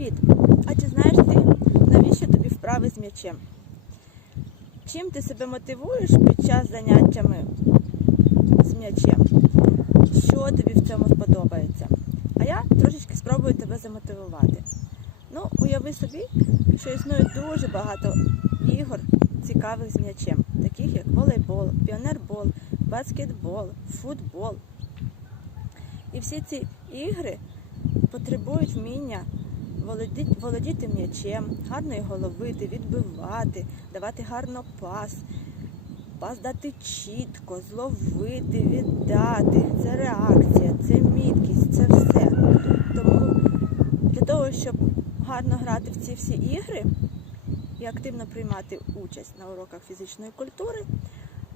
Привіт! А чи знаєш ти, навіщо тобі вправи з м'ячем? Чим ти себе мотивуєш під час заняттями з м'ячем? Що тобі в цьому подобається? А я трошечки спробую тебе замотивувати. Ну, уяви собі, що існує дуже багато ігор, цікавих з м'ячем, таких як волейбол, піонербол, баскетбол, футбол. І всі ці ігри потребують вміння володіти, володіти м'ячем, гарно його ловити, відбивати, давати гарно пас, пас дати чітко, зловити, віддати. Це реакція, це міткість, це все. Тому для того, щоб гарно грати в ці всі ігри і активно приймати участь на уроках фізичної культури,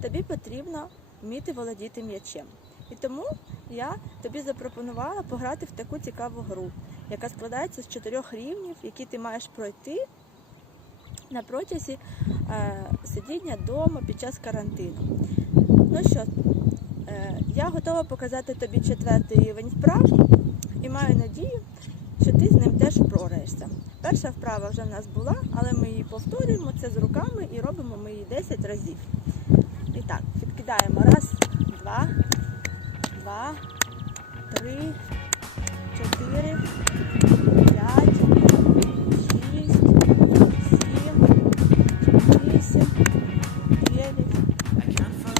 тобі потрібно вміти володіти м'ячем. І тому я тобі запропонувала пограти в таку цікаву гру, яка складається з чотирьох рівнів, які ти маєш пройти на протязі е, сидіння вдома під час карантину. Ну що, е, я готова показати тобі четвертий рівень вправ і маю надію, що ти з ним теж впораєшся. Перша вправа вже в нас була, але ми її повторюємо це з руками і робимо ми її 10 разів. І так, підкидаємо раз, два, три, чотири, п'ять, шість, сім, вісім, дев'ять,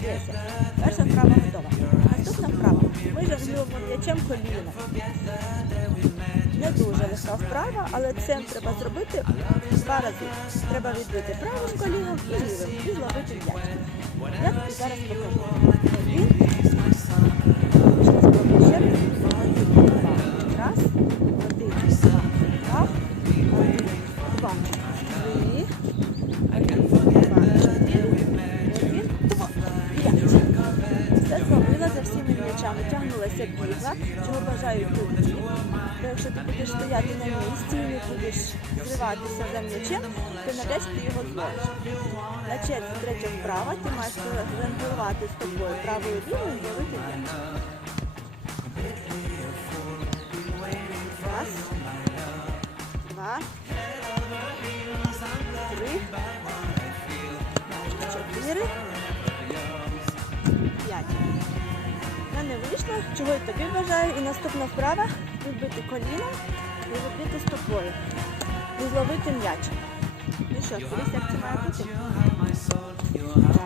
десять. Перша вправа готова. Наступна вправа. Ми жонглюємо м'ячем коліном. Не дуже легка вправа, але це треба зробити два рази. Треба відбити правим коліном і лівим, і зловити м'яч. Я тобі зараз покажу. Бігла, чого бажаю тобі. Бо якщо ти будеш стояти на місці і не будеш зриватися за м'ячем, то навряд ти його зловиш. На черзі третя вправа ти маєш з тобою правою лівою і зловити м'яч. Раз, два, три, чотири, п'ять. Мене вийшло, чого і тобі бажаю. І наступна вправа відбити коліном і відбити стопою. І зловити м'яч. Ну що, дивись, як це має бути.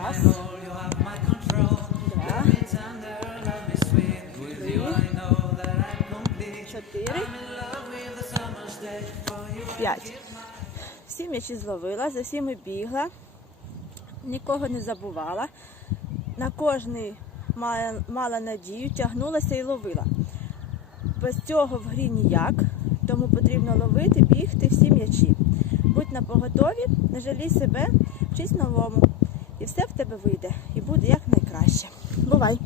Раз. Два. Три. Чотири. П'ять. Всі м'ячі зловила, за всіми бігла, нікого не забувала. На кожний мала надію, тягнулася і ловила. Без цього в грі ніяк, тому потрібно ловити, бігти всі м'ячі. Будь на поготові, не жалій себе, вчись новому. І все в тебе вийде. І буде як найкраще. Бувай!